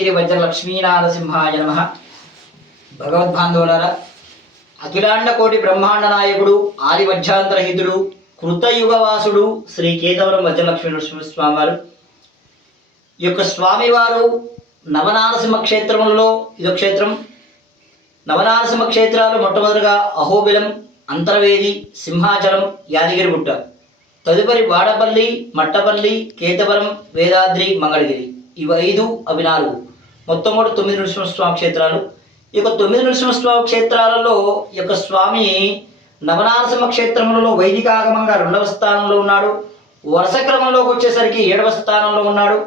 యాదగిరి వజ్ర లక్ష్మీనారసింహాయ నమః. భగవద్బాంధవులారా, అఖిలాండ కోటి బ్రహ్మాండ నాయకుడు ఆది వజ్రాంతరహితుడు కృతయుగవాసుడు శ్రీ కేతవరం వజ్రలక్ష్మీ నరసింహస్వామి వారు ఈ యొక్క స్వామివారు నవనారసింహ క్షేత్రంలో ఇదొక క్షేత్రం. నవనారసింహ క్షేత్రాలు మొట్టమొదటిగా అహోబిలం, అంతర్వేది, సింహాచలం, యాదగిరిగుట్ట, తదుపరి వాడపల్లి, మట్టపల్లి, కేతవరం, వేదాద్రి, మంగళగిరి. ఇవి 5, అవి 4, మొత్తం కూడా 9 నరసింహస్వామి క్షేత్రాలు. ఈ యొక్క 9 నరసింహస్వామి క్షేత్రాలలో ఈ యొక్క స్వామి నవనారసింహ క్షేత్రంలో వైదికాగమంగా 2వ స్థానంలో ఉన్నాడు. వరుస క్రమంలోకి వచ్చేసరికి 7వ స్థానంలో ఉన్నాడు.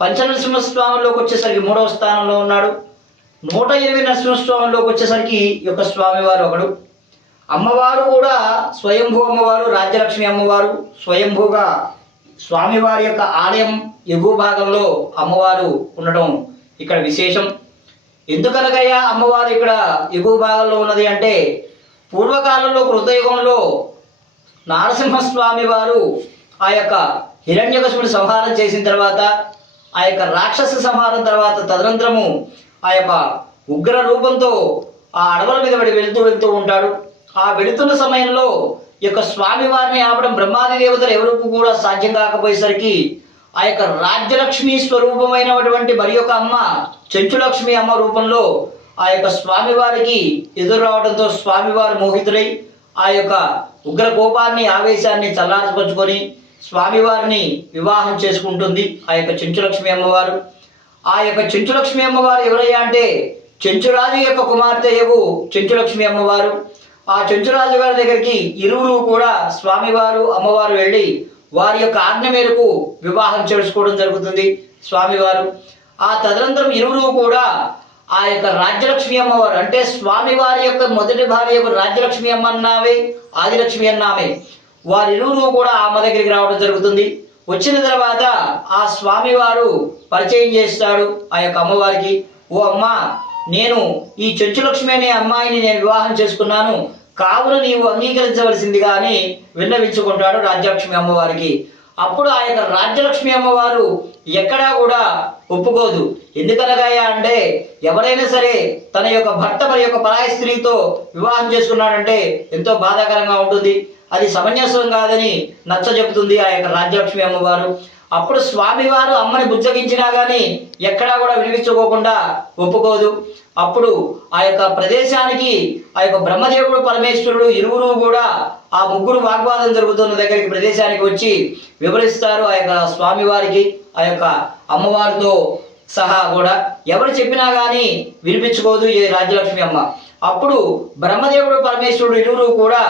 పంచనరసింహస్వామిలోకి వచ్చేసరికి 3వ స్థానంలో ఉన్నాడు. 108 నరసింహస్వామిలోకి వచ్చేసరికి ఈ యొక్క స్వామివారు ఒకడు. అమ్మవారు కూడా స్వయంభూ అమ్మవారు, రాజ్యలక్ష్మి అమ్మవారు. స్వయంభూగా స్వామివారి యొక్క ఆలయం ఎగువ భాగంలో అమ్మవారు ఉండటం ఇక్కడ విశేషం. ఎందుకనగయ్యా అమ్మవారు ఇక్కడ ఎగువ భాగంలో ఉన్నది అంటే, పూర్వకాలంలో కృతయుగంలో నారసింహస్వామి వారు ఆ యొక్క హిరణ్యకశిపుని సంహారం చేసిన తర్వాత, ఆ యొక్క రాక్షస సంహారం తర్వాత తదనంతరము ఆ యొక్క ఉగ్ర రూపంతో ఆ అడవుల మీద వెళుతూ ఉంటాడు. ఆ వెళుతున్న సమయంలో ఈ యొక్క స్వామివారిని ఆపడం బ్రహ్మాది దేవతలు ఎవరికి కూడా సాధ్యం కాకపోయేసరికి ఆ యొక్క రాజ్యలక్ష్మి స్వరూపమైనటువంటి మరి యొక్క అమ్మ చెంచులక్ష్మి అమ్మ రూపంలో ఆ యొక్క స్వామివారికి ఎదురు రావడంతో స్వామివారు మోహితుడై ఆ యొక్క ఉగ్ర కోపాన్ని, ఆవేశాన్ని చల్లార్చుకొని స్వామివారిని వివాహం చేసుకుంటుంది ఆ యొక్క చెంచులక్ష్మి అమ్మవారు. ఆ యొక్క చెంచులక్ష్మి అమ్మవారు ఎవరయ్యా అంటే, చెంచురాజు యొక్క కుమార్తె యగు చెంచులక్ష్మి అమ్మవారు. ఆ చెంచురాజు గారి దగ్గరికి ఇరువురు కూడా స్వామివారు, అమ్మవారు వెళ్ళి వారి యొక్క ఆజ్ఞ మేరకు వివాహం చేసుకోవడం జరుగుతుంది స్వామివారు. ఆ తదనంతరం ఇరువురు కూడా ఆ యొక్క రాజ్యలక్ష్మి అమ్మవారు అంటే స్వామివారి యొక్క మొదటి భార్య రాజ్యలక్ష్మి అమ్మ అన్నామే, ఆదిలక్ష్మి అన్నామే, వారిరువురు కూడా అమ్మ దగ్గరికి రావడం జరుగుతుంది. వచ్చిన తర్వాత ఆ స్వామివారు పరిచయం చేస్తాడు ఆ యొక్క అమ్మవారికి. ఓ అమ్మ, నేను ఈ చెంచులక్ష్మి అనే అమ్మాయిని నేను వివాహం చేసుకున్నాను, కావున నీవు అంగీకరించవలసిందిగా అని విన్నవించుకుంటాడు రాజ్యలక్ష్మి అమ్మవారికి. అప్పుడు ఆ యొక్క రాజ్యలక్ష్మి అమ్మవారు ఎక్కడా కూడా ఒప్పుకోదు. ఎందుకనగా అంటే, ఎవరైనా సరే తన యొక్క భర్త మరి యొక్క పరాయి స్త్రీతో వివాహం చేసుకున్నాడంటే ఎంతో బాధాకరంగా ఉంటుంది, అది సమంజసం కాదని నచ్చ చెబుతుంది ఆ యొక్క రాజ్యలక్ష్మి అమ్మవారు. అప్పుడు స్వామివారు అమ్మని బుజ్జగించినా కానీ ఎక్కడా కూడా వినిపించుకోకుండా ఒప్పుకోదు. అప్పుడు ఆ యొక్క ప్రదేశానికి ఆ యొక్క బ్రహ్మదేవుడు, పరమేశ్వరుడు ఇరువురు కూడా ఆ ముగ్గురు వాగ్వాదం జరుగుతున్న దగ్గరికి ప్రదేశానికి వచ్చి వివరిస్తారు ఆ యొక్క స్వామివారికి, ఆ యొక్క అమ్మవారితో సహా కూడా. ఎవరు చెప్పినా కానీ వినిపించుకోదు ఈ రాజ్యలక్ష్మి అమ్మ. అప్పుడు బ్రహ్మదేవుడు, పరమేశ్వరుడు ఇరువురు కూడా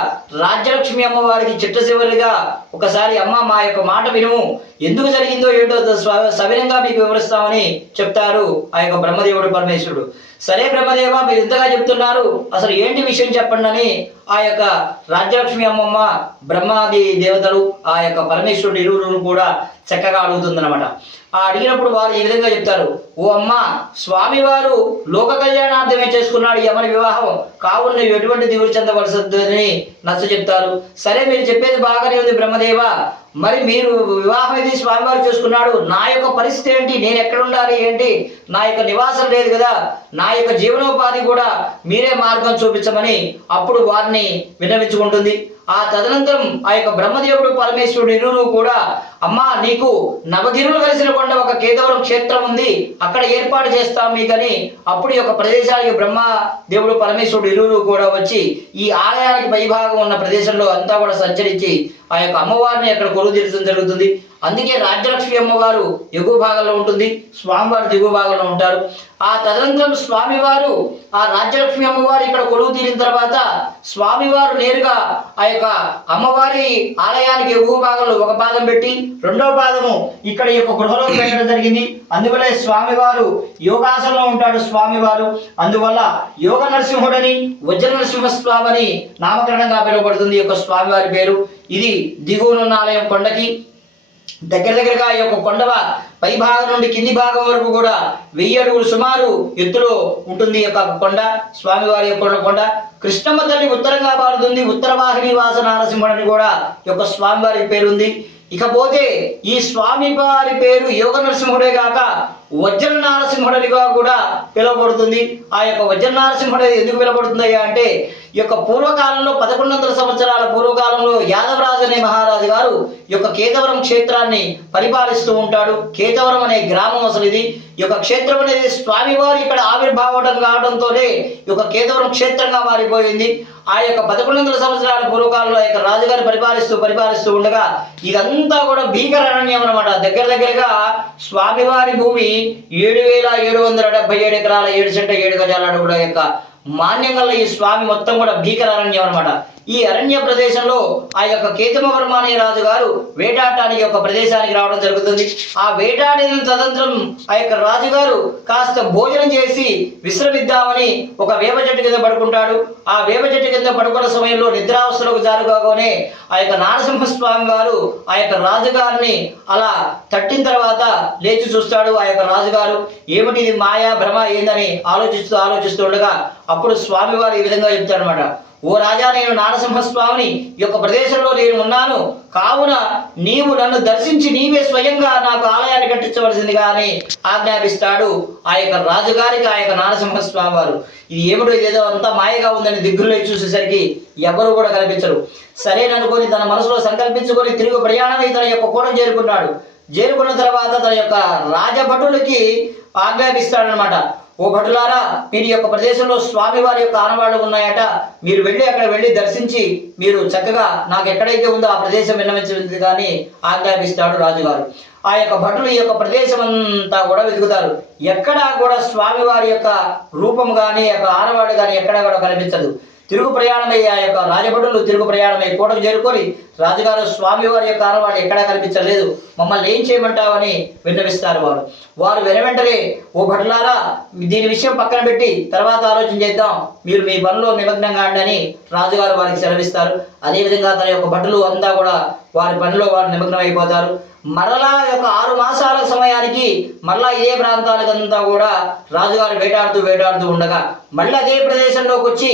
రాజ్యలక్ష్మి అమ్మవారికి చిట్ట చివరిగా ఒకసారి, అమ్మ మా యొక్క మాట వినుము, ఎందుకు జరిగిందో ఏంటో సవినంగా మీకు వివరిస్తామని చెప్తారు ఆ యొక్క బ్రహ్మదేవుడు, పరమేశ్వరుడు. సరే బ్రహ్మదేవ, మీరు ఇంతగా చెప్తున్నారు, అసలు ఏంటి విషయం చెప్పండి అని ఆ యొక్క రాజ్యలక్ష్మి అమ్మమ్మ బ్రహ్మాది దేవతలు ఆ యొక్క పరమేశ్వరుడు ఇరువురు కూడా చక్కగా అడుగుతుందన్నమాట. ఆ అడిగినప్పుడు వారు ఈ విధంగా చెప్తారు, ఓ అమ్మ, స్వామివారు లోక కళ్యాణార్థమే చేసుకున్నాడు ఈ అమ్మని వివాహం, కావున నువ్వు ఎటువంటి దిగులు చెందవలసిందని నచ్చ చెప్తారు. సరే మీరు చెప్పేది బాగానే ఉంది బ్రహ్మదేవ, మరి మీరు వివాహం ఇది స్వామివారు చేసుకున్నాడు, నా యొక్క పరిస్థితి ఏంటి, నేను ఎక్కడ ఉండాలి ఏంటి, నా యొక్క నివాసం లేదు కదా, నా యొక్క జీవనోపాధి కూడా మీరే మార్గం చూపించమని అప్పుడు వారిని విన్నవించుకుంటుంది. ఆ తదనంతరం ఆ యొక్క బ్రహ్మదేవుడు, పరమేశ్వరుడు ఇరువురు కూడా, అమ్మా నీకు నవగిరులు కలిసిన కొండ ఒక కేతవరం క్షేత్రం ఉంది, అక్కడ ఏర్పాటు చేస్తాం మీకని అప్పుడు ఈ యొక్క ప్రదేశానికి బ్రహ్మదేవుడు, పరమేశ్వరుడు ఇరువురు కూడా వచ్చి ఈ ఆలయానికి పైభాగం ఉన్న ప్రదేశంలో అంతా కూడా సంచరించి ఆ యొక్క అమ్మవారిని అక్కడ కొలువు తీర్చడం జరుగుతుంది. అందుకే రాజ్యలక్ష్మి అమ్మవారు ఎగువ భాగంలో ఉంటుంది, స్వామివారు దిగువ భాగంలో ఉంటారు. ఆ తదనంతరం స్వామివారు ఆ రాజ్యలక్ష్మి అమ్మవారు ఇక్కడ కొలువు తీరిన తర్వాత స్వామివారు నేరుగా ఆ యొక్క అమ్మవారి ఆలయానికి ఎగువ భాగంలో ఒక పాదం పెట్టి రెండవ పాదము ఇక్కడ ఈ యొక్క గృహలో పెట్టడం జరిగింది. అందువల్ల స్వామివారు యోగాసనంలో ఉంటాడు స్వామివారు. అందువల్ల యోగ నరసింహుడని, వజ్ర నరసింహస్వామి అని నామకరణంగా పిలువబడుతుంది ఈ యొక్క స్వామివారి పేరు. ఇది దిగువనున్న ఆలయం కొండకి దగ్గరగా ఈ యొక్క కొండ పై భాగం నుండి కింది భాగం వరకు కూడా 1000 అడుగులు సుమారు ఎత్తులో ఉంటుంది ఈ యొక్క కొండ, స్వామివారి యొక్క కొండ. కృష్ణమ్మ తల్లి ఉత్తరంగా పారుతుంది, ఉత్తర వాహిని వాస నారసింహుడు అని కూడా ఈ యొక్క స్వామివారి పేరు ఉంది. ఇకపోతే ఈ స్వామి వారి పేరు యోగ నరసింహుడే కాక వజ్ర నారసింహుడిగా కూడా పిలువబడుతుంది. ఆ యొక్క వజ్ర నారసింహుడు ఎందుకు పిలువబడుతుంది అంటే ఈ యొక్క పూర్వకాలంలో 1100 సంవత్సరాల పూర్వకాలంలో యాదవరాజు అనే మహారాజు గారు ఈ యొక్క కేతవరం క్షేత్రాన్ని పరిపాలిస్తూ ఉంటాడు. కేతవరం అనే గ్రామం అసలు ఇది. ఈ యొక్క క్షేత్రం అనేది స్వామివారి ఇక్కడ ఆవిర్భావం కావడంతోనే ఈ యొక్క కేతవరం క్షేత్రంగా మారిపోయింది. ఆ యొక్క 1100 సంవత్సరాల పూర్వకాలంలో ఆ యొక్క రాజుగారు పరిపాలిస్తూ ఉండగా ఇదంతా కూడా భీకరారణ్యం అనమాట. దగ్గరగా స్వామివారి భూమి 7,777 ఎకరాల 7 సెంట 7 గజాల అడుగుల యొక్క మాన్యం గల ఈ స్వామి మొత్తం కూడా భీకర అరణ్యం అనమాట. ఈ అరణ్య ప్రదేశంలో ఆ యొక్క కేతమవర్మ అనే రాజు గారు వేటాడటానికి ఒక ప్రదేశానికి రావడం జరుగుతుంది. ఆ వేటాడిన తదనంతరం ఆ యొక్క రాజుగారు కాస్త భోజనం చేసి విశ్రమిద్దామని ఒక వేప చెట్టు కింద పడుకుంటాడు. ఆ వేప చెట్టు కింద పడుకున్న సమయంలో నిద్రావస్థలోకి జారుగానే ఆ యొక్క నారసింహస్వామి వారు ఆ యొక్క రాజుగారిని అలా తట్టిన తర్వాత లేచి చూస్తాడు. ఆ యొక్క రాజుగారు ఏమిటి ఇది మాయా భ్రమ ఏందని ఆలోచిస్తూ ఉండగా అప్పుడు స్వామివారు ఈ విధంగా చెప్తాడనమాట. ఓ రాజా, నేను నారసింహస్వామిని ఈ యొక్క ప్రదేశంలో నేను ఉన్నాను, కావున నీవు నన్ను దర్శించి నీవే స్వయంగా నాకు ఆలయాన్ని కట్టించవలసిందిగా అని ఆజ్ఞాపిస్తాడు ఆ యొక్క రాజుగారికి ఆ యొక్క నారసింహస్వామి వారు. ఇది ఏమిటో ఇదేదో అంతా మాయగా ఉందని దిగ్గులో చూసేసరికి ఎవరు కూడా కనిపించరు. సరేననుకొని తన మనసులో సంకల్పించుకొని తిరుగు ప్రయాణమై తన యొక్క కోటను చేరుకున్న తర్వాత తన యొక్క రాజభటులకి ఆజ్ఞాపిస్తాడనమాట. ఓ భటులారా, మీరు యొక్క ప్రదేశంలో స్వామివారి యొక్క ఆనవాళ్లు ఉన్నాయట, మీరు అక్కడ వెళ్ళి దర్శించి మీరు చక్కగా నాకు ఎక్కడైతే ఉందో ఆ ప్రదేశం విన్నవించింది కానీ ఆజ్ఞాపిస్తాడు రాజుగారు. ఆ యొక్క భటులు ఈ యొక్క ప్రదేశం అంతా కూడా వెతుకుతారు. ఎక్కడా కూడా స్వామివారి యొక్క రూపం కానీ యొక్క ఆనవాడు కానీ ఎక్కడా కూడా కనిపించదు. తిరుగు ప్రయాణమై ఆ యొక్క రాజభటులు తిరుగు ప్రయాణమై కోటకు చేరుకొని రాజుగారు స్వామివారి యొక్క ఆనవాడు ఎక్కడా కనిపించలేదు, మమ్మల్ని ఏం చేయమంటావని విన్నవిస్తారు. వారు వెనవెంటనే ఓ భటులారా, దీని విషయం పక్కన పెట్టి తర్వాత ఆలోచన చేద్దాం, మీరు మీ పనిలో నిమగ్నంగా అని రాజుగారు వారికి సెలవిస్తారు. అదేవిధంగా తన యొక్క భటులు అంతా కూడా వారి పనిలో వారు నిమగ్నం అయిపోతారు. మరలా యొక్క 6 మాసాల సమయానికి మరలా ఇదే ప్రాంతానికంతా కూడా రాజుగారు వేటాడుతూ ఉండగా మళ్ళీ అదే ప్రదేశంలోకి వచ్చి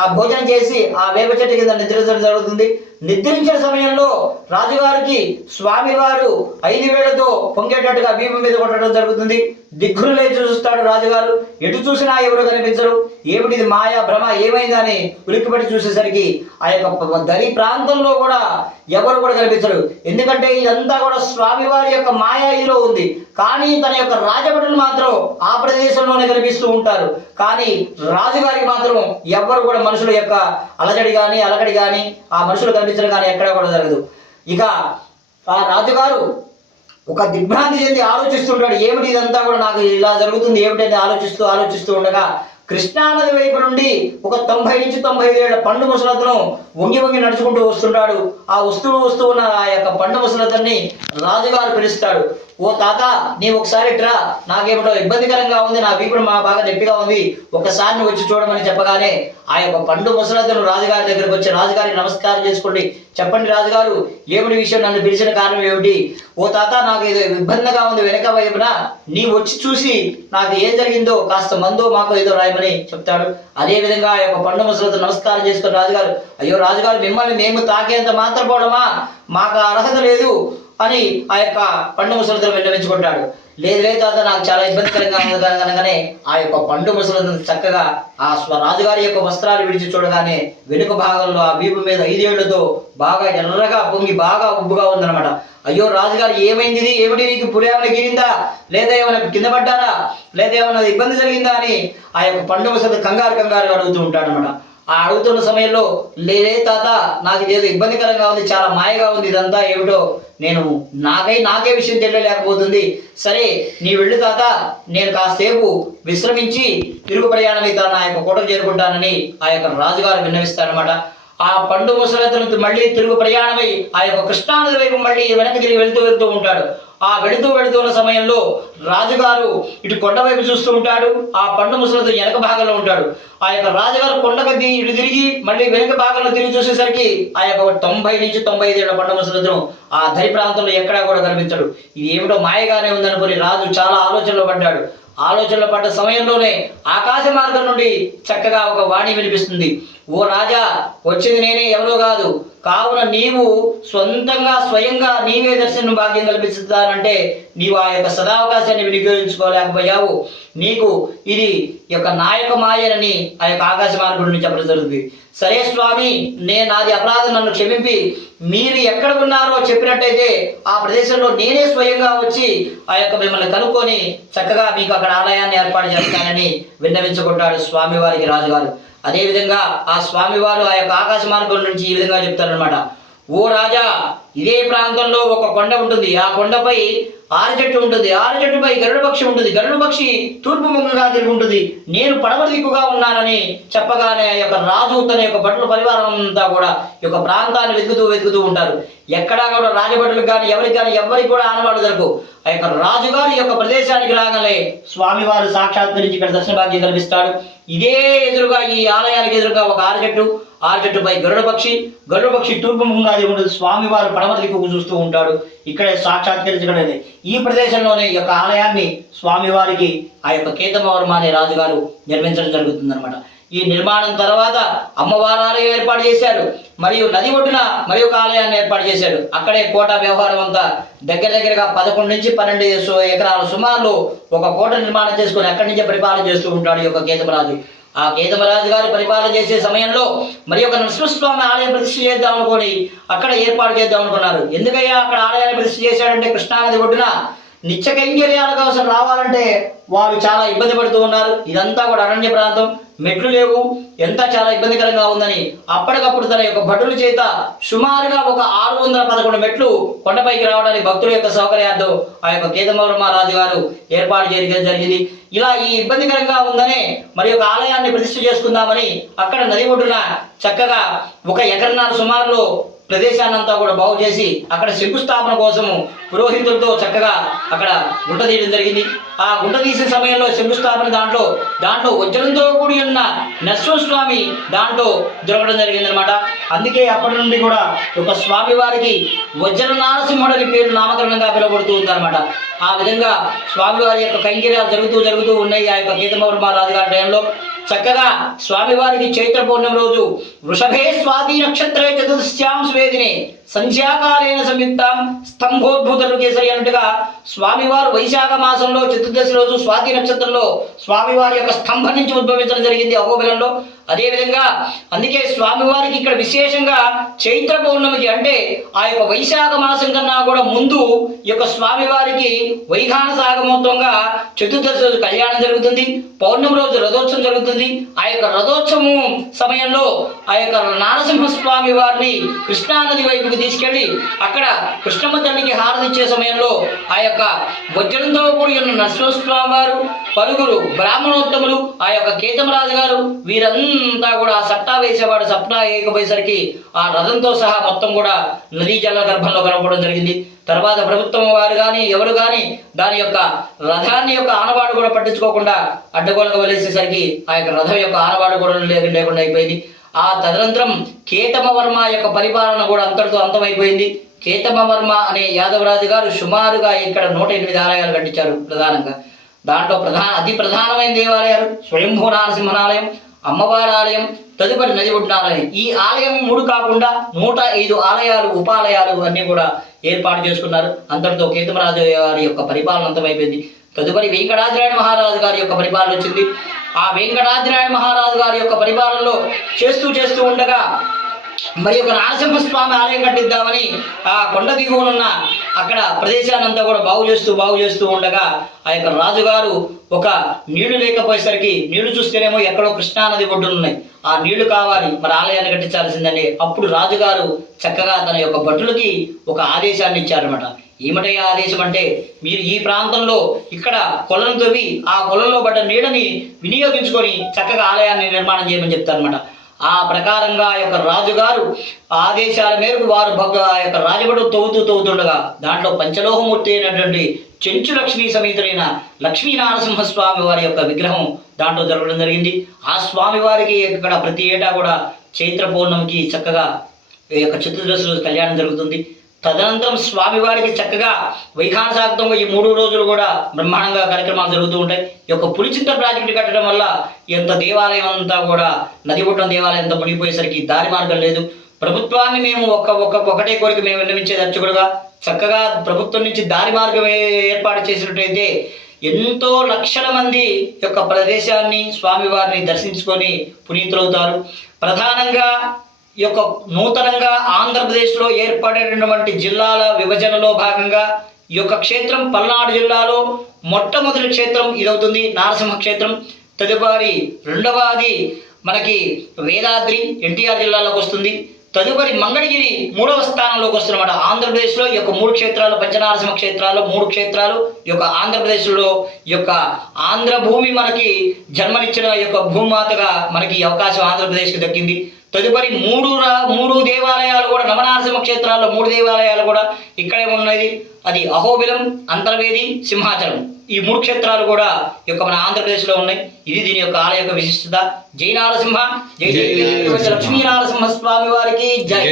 ఆ భోజనం చేసి ఆ వేప చెట్టు కింద నిద్రించడం జరుగుతుంది. నిద్రించిన సమయంలో రాజుగారికి స్వామివారు 5 వేళ్లతో పొంగేటట్టుగా వీపు మీద కొట్టడం జరుగుతుంది. దిగ్గులు లేచి చూస్తాడు రాజుగారు. ఎటు చూసినా ఎవరు కనిపించరు. ఏమిటి ఇది మాయా భ్రమ ఏమైందని ఉలిక్కిపడి చూసేసరికి ఆ యొక్క దరి ప్రాంతంలో కూడా ఎవరు కూడా కనిపించరు. ఎందుకంటే ఇదంతా కూడా స్వామివారి యొక్క మాయా ఇదిలో ఉంది. కానీ తన యొక్క రాజభటులు మాత్రం ఆ ప్రదేశంలోనే కనిపిస్తూ ఉంటారు. కానీ రాజుగారికి మాత్రం ఎవ్వరు కూడా మనుషుల యొక్క అలజడి కానీ ఆ మనుషులు కనిపించడం కానీ ఎక్కడా కూడా జరగదు. ఇక ఆ రాజుగారు ఒక దిగ్భ్రాంతి చెంది ఆలోచిస్తుంటాడు. ఏమిటి ఇదంతా కూడా నాకు ఇలా జరుగుతుంది ఏమిటని ఆలోచిస్తూ ఉండగా కృష్ణానది వైపు నుండి ఒక 90 నుంచి 95 ఏళ్ల పండు ముసలతను వంగి నడుచుకుంటూ వస్తుంటాడు. ఆ వస్తూ ఉన్న ఆ యొక్క పండు ముసలతన్ని రాజుగారు పిలుస్తాడు. ఓ తాత, నీవు ఒకసారి ఇట్రా, నాకేమిటో ఇబ్బందికరంగా ఉంది, నా వీపుడు బాగా నొప్పిగా ఉంది, ఒకసారి నువ్వు వచ్చి చూడమని చెప్పగానే ఆ యొక్క పండు ముసలతను రాజుగారి దగ్గరకు వచ్చి రాజుగారికి నమస్కారం చేసుకోండి, చెప్పండి రాజుగారు, ఏమిటి విషయం, నన్ను పిలిచిన కారణం ఏమిటి? ఓ తాత, నాకు ఏదో ఇబ్బందిగా ఉంది వెనక వైపున, నీవు వచ్చి చూసి నాకు ఏం జరిగిందో కాస్త మందో మాకు ఏదో రాయమని చెప్తాడు. అదేవిధంగా ఆ యొక్క పండు ముసలతో నమస్కారం చేసుకుని రాజుగారు, అయ్యో రాజుగారు, మిమ్మల్ని మేము తాకేంత మాత్రపోవడమా, మాకు అర్హత లేదు అని ఆ యొక్క పండు ముసలతో విన్నవించుకుంటాడు. లేదు తాత, నాకు చాలా ఇబ్బందికరంగా ఉంది అనగానే ఆ యొక్క పండు ముసలను చక్కగా ఆ రాజుగారి యొక్క వస్త్రాలు విడిచి చూడగానే వెనుక భాగంలో ఆ వీపు మీద 5 ఏళ్లతో బాగా ఎర్రగా పొంగి బాగా ఉబ్బుగా ఉందన్నమాట. అయ్యో రాజుగారు, ఏమైంది, ఏమిటి, నీకు పులి ఏమైనా గిరిందా, లేదా ఏమైనా కింద పడ్డారా, లేదా ఏమైనా ఇబ్బంది జరిగిందా అని ఆ యొక్క పండు ముసలు కంగారు అడుగుతూ ఉంటాడు అనమాట. ఆ అడుగుతున్న సమయంలో, లేదే తాత, నాకు ఇదేదో ఇబ్బందికరంగా ఉంది, చాలా మాయగా ఉంది, ఇదంతా ఏమిటో నేను నాకే విషయం తెలియలేకపోతుంది. సరే నీ వెళ్ళు తాత, నేను కాసేపు విశ్రమించి తిరుగు ప్రయాణం అవుతాను, నా యొక్క కోటకు చేరుకుంటానని ఆ యొక్క రాజుగారు విన్నవిస్తాడనమాట. ఆ పండు ముసలతను మళ్ళీ తిరుగు ప్రయాణమై ఆ యొక్క కృష్ణానది వైపు మళ్ళీ వెనక్కి తిరిగి వెళ్తూ ఉంటాడు. ఆ వెళుతున్న సమయంలో రాజుగారు ఇటు కొండ వైపు చూస్తూ ఉంటాడు. ఆ పండు ముసలతో వెనక భాగంలో ఉంటాడు. ఆ యొక్క రాజుగారు కొండకు ఇటు తిరిగి మళ్ళీ వెనక భాగంలో తిరిగి చూసేసరికి ఆ యొక్క 90 నుంచి 95 ఏళ్ల పండు ముసలతో ఆ దరి ప్రాంతంలో ఎక్కడా కూడా కనిపించడు. ఇది ఏమిటో మాయగానే ఉందనుకుని రాజు చాలా ఆలోచనలో పడ్డ సమయంలోనే ఆకాశ మార్గం నుండి చక్కగా ఒక వాణి వినిపిస్తుంది. ఓ రాజా, వచ్చింది నేనే, ఎవరో కాదు. కావున నీవు స్వయంగా నీవే దర్శనం భాగ్యం కల్పిస్తానంటే నీవు ఆ యొక్క సదావకాశాన్ని వినియోగించుకోలేకపోయావు. నీకు ఇది యొక్క నాయక మాయనని ఆ యొక్క ఆకాశ మార్గుడిని చెప్పడం జరుగుతుంది. సరే స్వామి, నాది అపరాధం, నన్ను క్షమింపి మీరు ఎక్కడ ఉన్నారో చెప్పినట్టయితే ఆ ప్రదేశంలో నేనే స్వయంగా వచ్చి ఆ యొక్క మిమ్మల్ని కనుక్కొని చక్కగా మీకు అక్కడ ఆలయాన్ని ఏర్పాటు చేస్తానని విన్నవించుకుంటాడు స్వామివారికి రాజుగారు. అదేవిధంగా ఆ స్వామివారు ఆ యొక్క ఆకాశ మార్గం నుంచి ఈ విధంగా చెప్తారనమాట. ఓ రాజా, ఇదే ప్రాంతంలో ఒక కొండ ఉంటుంది. ఆ కొండపై ఆరు చెట్టు ఉంటుంది. ఆరు చెట్టుపై గరుడ పక్షి ఉంటుంది. గరుడ పక్షి తూర్పు ముఖంగా తిరిగి ఉంటుంది. నేను పడవ దిక్కుగా ఉన్నానని చెప్పగానే ఆ యొక్క రాజు తన యొక్క భటుల పరివారం అంతా కూడా ఈ యొక్క ప్రాంతాన్ని వెతుకుతూ ఉంటారు. ఎక్కడా కూడా రాజభటులకు కానీ ఎవరికి కూడా ఆనవాడు దొరకు. ఆ యొక్క రాజుగారి యొక్క ప్రదేశానికి రాగానే స్వామివారు సాక్షాత్కరించి ఇక్కడ దర్శన భాగ్యం కల్పిస్తాడు. ఇదే ఎదురుగా, ఈ ఆలయానికి ఎదురుగా ఒక ఆరు చెట్టుపై గరుడ పక్షి తూర్పు ముఖంగా ఉంటుంది. స్వామివారు పడమర దిక్కు చూస్తూ ఉంటాడు. ఇక్కడే సాక్షాత్కరించడం. ఈ ప్రదేశంలోనే ఈ యొక్క ఆలయాన్ని స్వామివారికి ఆ యొక్క కేతమవర్మ అనే రాజుగారు నిర్మించడం జరుగుతుందన్నమాట. ఈ నిర్మాణం తర్వాత అమ్మవారి ఆలయం ఏర్పాటు చేశారు. మరియు నది ఒడ్డున మరి ఒక ఆలయాన్ని ఏర్పాటు చేశాడు. అక్కడే కోట వ్యవహారం అంతా దగ్గరగా 11 నుంచి 12 ఎకరాల సుమారులో ఒక కోట నిర్మాణం చేసుకొని అక్కడి నుంచే పరిపాలన చేస్తూ ఉంటాడు ఈ యొక్క కేతమరాజు. ఆ కేతమరాజు గారు పరిపాలన చేసే సమయంలో మరి ఒక నరసింహస్వామి ఆలయం ప్రతిష్ఠ చేద్దాం అనుకొని అక్కడ ఏర్పాటు చేద్దాం అనుకున్నారు. ఎందుకయ్యా అక్కడ ఆలయాన్ని ప్రతిష్ఠ చేశాడంటే కృష్ణానది ఒడ్డున నిత్య కైంకర్యాల కోసం రావాలంటే వారు చాలా ఇబ్బంది పడుతూ ఉన్నారు. ఇదంతా కూడా అరణ్య ప్రాంతం, మెట్లు లేవు, ఎంత చాలా ఇబ్బందికరంగా ఉందని అప్పటికప్పుడు తన యొక్క భటుల చేత సుమారుగా ఒక 611 మెట్లు కొండపైకి రావడానికి భక్తుల యొక్క సౌకర్యార్థం ఆ యొక్క కేతమవర్మ రాజు గారు ఏర్పాటు చేయడం జరిగింది. ఇలా ఈ ఇబ్బందికరంగా ఉందనే మరి ఒక ఆలయాన్ని ప్రతిష్ఠ చేసుకుందామని అక్కడ నది ఒడ్డున చక్కగా 1 ఎకరన్నర సుమారులో ప్రదేశాన్నంతా కూడా బాగు చేసి అక్కడ శంకుస్థాపన కోసము పురోహితులతో చక్కగా అక్కడ గుంట తీయడం జరిగింది. ఆ గుంట తీసే సమయంలో శంకుస్థాపన దాంట్లో వజ్రంతో కూడి ఉన్న నరసింహస్వామి దాంట్లో దొరకడం జరిగిందనమాట. అందుకే అప్పటి నుండి కూడా ఒక స్వామి వారికి వజ్ర నారసింహుడు అని పేరు నామకరణంగా పిలువబడుతూ ఉందన్నమాట. ఆ విధంగా స్వామివారి యొక్క కైంకర్యాలు జరుగుతూ ఉన్నాయి. ఆ యొక్క కేతమవర్మ రాజుగారి టైంలో చక్కగా స్వామివారికి చైత్ర పౌర్ణమి రోజు వృషభే స్వాతి నక్షత్రే చతుర్శ్యాం స్వేదినే సంధ్యాకాలేన సంయుక్తం స్తంభోద్భూత కేసరి అన్నట్టుగా స్వామివారు వైశాఖ మాసంలో చతుర్దశి రోజు స్వాతి నక్షత్రంలో స్వామివారి యొక్క స్తంభం నుంచి ఉద్భవించడం జరిగింది అహోబిలంలో. అదేవిధంగా అందుకే స్వామివారికి ఇక్కడ విశేషంగా చైత్ర పౌర్ణమికి అంటే ఆ యొక్క వైశాఖ మాసం కన్నా కూడా ముందు ఈ యొక్క స్వామివారికి వైఖాన సాగమోత్వంగా చతుర్దశి రోజు కళ్యాణం జరుగుతుంది. పౌర్ణమి రోజు రథోత్సవం జరుగుతుంది. ఆ యొక్క రథోత్సవం సమయంలో ఆ యొక్క నారసింహస్వామి వారిని కృష్ణానది వైపుకి తీసుకెళ్లి అక్కడ కృష్ణమ్మ తల్లికి హారతిచ్చే సమయంలో ఆ యొక్క వజ్రంతో కూడి ఉన్న నరసింహస్వామి వారు, పలువురు బ్రాహ్మణోత్తములు, ఆ యొక్క కేతమరాజు గారు వీరంతా కూడా సప్తా వేసేవాడు. సప్తా వేయకపోయేసరికి ఆ రథంతో సహా మొత్తం కూడా నదీ జల గర్భంలో కలపడం జరిగింది. తర్వాత ప్రభుత్వం వారు కానీ ఎవరు కానీ దాని యొక్క రథాన్ని యొక్క ఆనవాడు కూడా పట్టించుకోకుండా అడ్డగోలుగా వదిలేసేసరికి ఆ యొక్క రథం యొక్క ఆనవాడు కూడా లేకుండా అయిపోయింది. ఆ తదనంతరం కేతమవర్మ యొక్క పరిపాలన కూడా అంతటితో అంతమైపోయింది. కేతమవర్మ అనే యాదవరాజు గారు సుమారుగా ఇక్కడ 108 ఆలయాలు కట్టించారు. ప్రధానంగా దాంట్లో అతి ప్రధానమైన దేవాలయాలు స్వయంభూ నరసింహనాలయం, అమ్మవారి ఆలయం, తదుపరి నది ఒడ్డున ఆలయం. ఈ ఆలయం 3 కాకుండా 105 ఆలయాలు, ఉపాలయాలు అన్నీ కూడా ఏర్పాటు చేసుకున్నారు. అంతటితో కేతమరాజు గారి యొక్క పరిపాలన అంతమైపోయింది. తదుపరి వెంకటాద్రినారాయణ మహారాజు గారి యొక్క పరిపాలన వచ్చింది. ఆ వెంకటాద్రినారాయణ మహారాజు గారి యొక్క పరిపాలనలో చేస్తూ ఉండగా మరి ఒక నరసింహస్వామి ఆలయం కట్టిద్దామని ఆ కొండ దిగువనున్న అక్కడ ప్రదేశానంతా కూడా బాగు చేస్తూ ఉండగా ఆ యొక్క రాజుగారు ఒక నీళ్లు లేకపోయేసరికి నీళ్లు చూస్తేనేమో ఎక్కడో కృష్ణానది ఒడ్డున ఉన్నాయి, ఆ నీళ్లు కావాలి, మరి ఆలయాన్ని కట్టించాల్సిందని అప్పుడు రాజుగారు చక్కగా తన యొక్క భటులకి ఒక ఆదేశాన్ని ఇచ్చారనమాట. ఏమిటయ్యా ఆదేశం అంటే, మీరు ఈ ప్రాంతంలో ఇక్కడ కొలను తవ్వి ఆ కొలంలో పడ్డ నీడని వినియోగించుకొని చక్కగా ఆలయాన్ని నిర్మాణం చేయమని చెప్తారనమాట. ఆ ప్రకారంగా ఆ యొక్క రాజుగారు ఆదేశాల మేరకు వారు ఆ యొక్క రాజభటులు తవ్వుతుండగా దాంట్లో పంచలోహమూర్తి అయినటువంటి చెంచు లక్ష్మీ సమేతుడైన లక్ష్మీ నరసింహస్వామి వారి యొక్క విగ్రహం దాంట్లో జరగడం జరిగింది. ఆ స్వామి వారికి ఇక్కడ ప్రతి ఏటా కూడా చైత్ర పౌర్ణమికి చక్కగా ఈ యొక్క చతుర్దశి రోజు కళ్యాణం జరుగుతుంది. తదనంతరం స్వామివారికి చక్కగా వైఖానసాక్తంగా ఈ 3 రోజులు కూడా బ్రహ్మాండంగా కార్యక్రమాలు జరుగుతూ ఉంటాయి. ఈ యొక్క పులిచింత ప్రాజెక్టు కట్టడం వల్ల ఎంత దేవాలయం అంతా కూడా నదిపుట్టం దేవాలయం అంతా మునిగిపోయేసరికి దారి మార్గం లేదు. ప్రభుత్వాన్ని మేము ఒకటే కోరిక మేము విన్నవించేది అర్చకుడుగా, చక్కగా ప్రభుత్వం నుంచి దారి మార్గం ఏర్పాటు చేసినట్టయితే ఎంతో లక్షల మంది యొక్క ప్రదేశాన్ని స్వామివారిని దర్శించుకొని పునీతులవుతారు. ప్రధానంగా ఈ యొక్క నూతనంగా ఆంధ్రప్రదేశ్లో ఏర్పడినటువంటి జిల్లాల విభజనలో భాగంగా ఈ యొక్క క్షేత్రం పల్నాడు జిల్లాలో మొట్టమొదటి క్షేత్రం ఇదవుతుంది, నారసింహ క్షేత్రం. తదుపరి రెండవది మనకి వేదాద్రి ఎన్టీఆర్ జిల్లాలోకి వస్తుంది. తదుపరి మంగళగిరి 3వ స్థానంలోకి వస్తున్నమాట. ఆంధ్రప్రదేశ్లో ఈ యొక్క 3 క్షేత్రాలు, పంచనారసింహ క్షేత్రాలు 3 క్షేత్రాలు ఈ యొక్క ఆంధ్రప్రదేశ్లో ఈ యొక్క ఆంధ్ర భూమి మనకి జన్మనిచ్చిన ఈ యొక్క భూమాతగా మనకి ఈ అవకాశం ఆంధ్రప్రదేశ్కి దక్కింది. తదుపరి 3 దేవాలయాలు కూడా నవనారసింహ క్షేత్రాల్లో 3 దేవాలయాలు కూడా ఇక్కడే ఉన్నది. అది అహోబిలం, అంతర్వేది, సింహాచలం. ఈ 3 క్షేత్రాలు కూడా ఈ యొక్క మన ఆంధ్రప్రదేశ్లో ఉన్నాయి. ఇది దీని యొక్క ఆలయ యొక్క విశిష్టత. జై నారసింహ, జై జై లక్ష్మీ నారసింహ స్వామి వారికి జై.